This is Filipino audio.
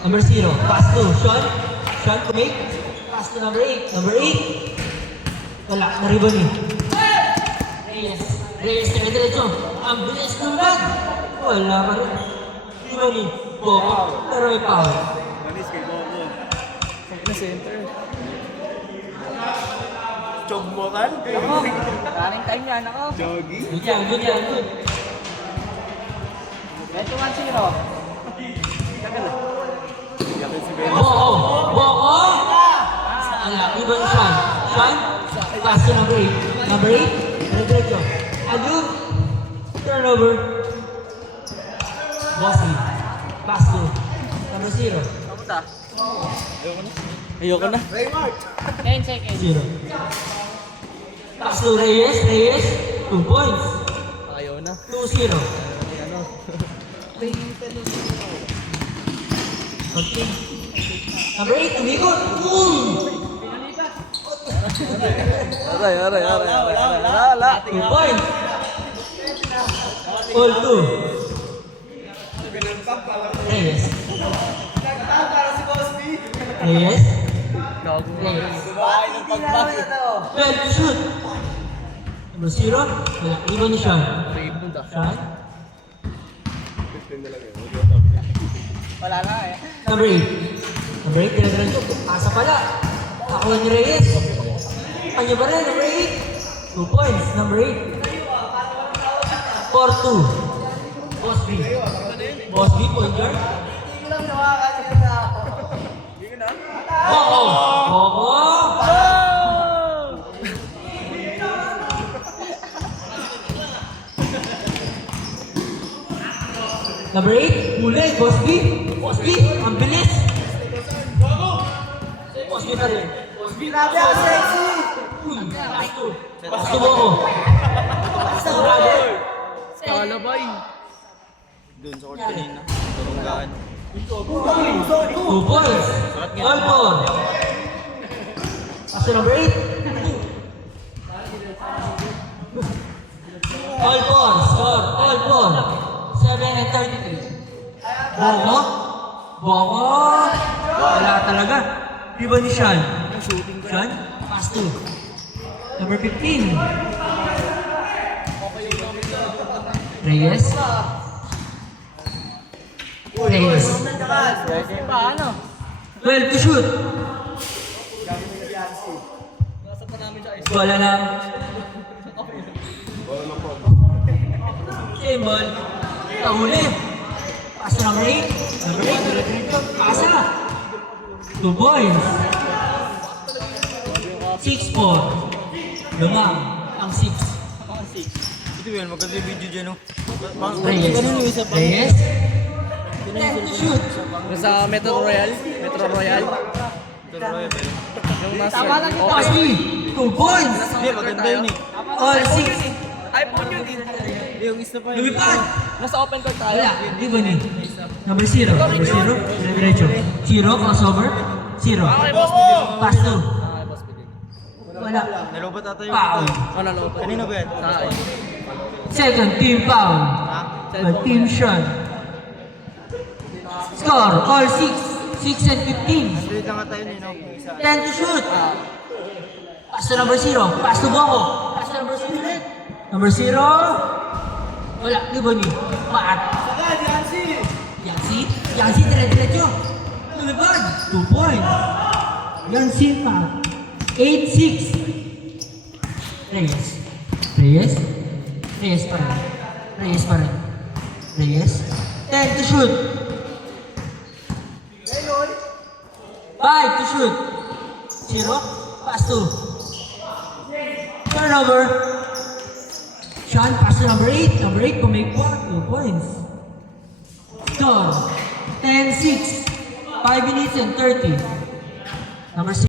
Number 0. Pass to Sean. Sean to make. Pass to number 8. Number 8. Wala. Nariban eh. Reyes. Reyes. Diretso. Ang bilis naman. Wala ka rin. Riban eh. Boko. Pero may power. Manis kay Bobo. Na center. Chog mo kan? Ako. Karing time yan ako. Jogi? Good yan. Good yan. Good. 21-0. Tagal ah. Yakin si Ben. Boko. Boko. Wala. Riban Sean. Sean. Pass to number 8. Number 8. Diretso. Ayun. Turnover. Bossy. Pass to number 0. Kamusta? Ayoko na. Raymart! 10 seconds. 0. Pass to Reyes. Reyes. 2 points. Ayaw na. 2-0. Ano? Okay. Number 8. Umikot. Aray. Wala. 2 points. All 2. Reyes. Reyes. Gago. Reyes. Bahay ng pagbakit. 12 to shoot. Number 0. Wala. Iba ni Sean. Rebound ah. Sean. 15 na lang yun. Wala na eh. Number 8. Number 8. Tinagalan ko. Asa pala. Ako ni Reyes. Kanya ba rin? Number 8. 2 points. Number 8. 4-2. Boss B. Boss B, point guard. Boko. Boko. Number 8. Huli. Boss B. Boss B. Ang bilis. Boss B pa rin. Boss B. Pasto mo ako. Pasto mo ako. Kalabay. Doon sa court kanina. Turunggaan. 2 points. All 4. Pasto number 8. All 4. Score. All 4. 7 and 33. Boko. Boko. Wala talaga. Iba ni Sean. Sean. Pass 2. Number 15. Reyes. Reyes. Pwede pa ano? 12 to shoot. Bola lang. Same ball. Tahuli. Pasa number 8. Number 8. Pasa. 2 points. 6-4. Lumang ang 6. Ito yun, maganda yung video dyan, no? Reyes. Reyes. 10 to shoot. Sa Metro Royal. Metro Royal. Yung nasa... Pass 2 points. Hindi, maganda yun eh. All 6. iPhone yun din. Yung isa pa yun. Lumipad. Nasa open court tayo. Wala. Iba ni. Number 0. Number 0. Diretso. 0. Crossover. 0. Okay, boss. Pass 2. Okay, boss. Wala. Nalobat ata yung Foul. Ano na loob? Kanino ba yan? Sa akin. Second team foul. By Team Sean. Score. All 6. 6 and 15. Ulit lang nga tayo no? 10 to shoot. Pass to number 0. Pass to Boko. Pass to number 0 ulit. Number 0. Wala. Iba ni. Maat. Yancy. Yancy. Dire-diretso. Lumipad. 2 points. Yancy Maat. 8-6. Reyes. Reyes. Reyes pa rin. Reyes pa rin. Reyes. 10 to shoot. 5 to shoot. 0. Pass 2. Turnover. Sean, pass to number 8. Number 8 will make 2 points. Score. 10-6. 5 minutes and 30. Number 6.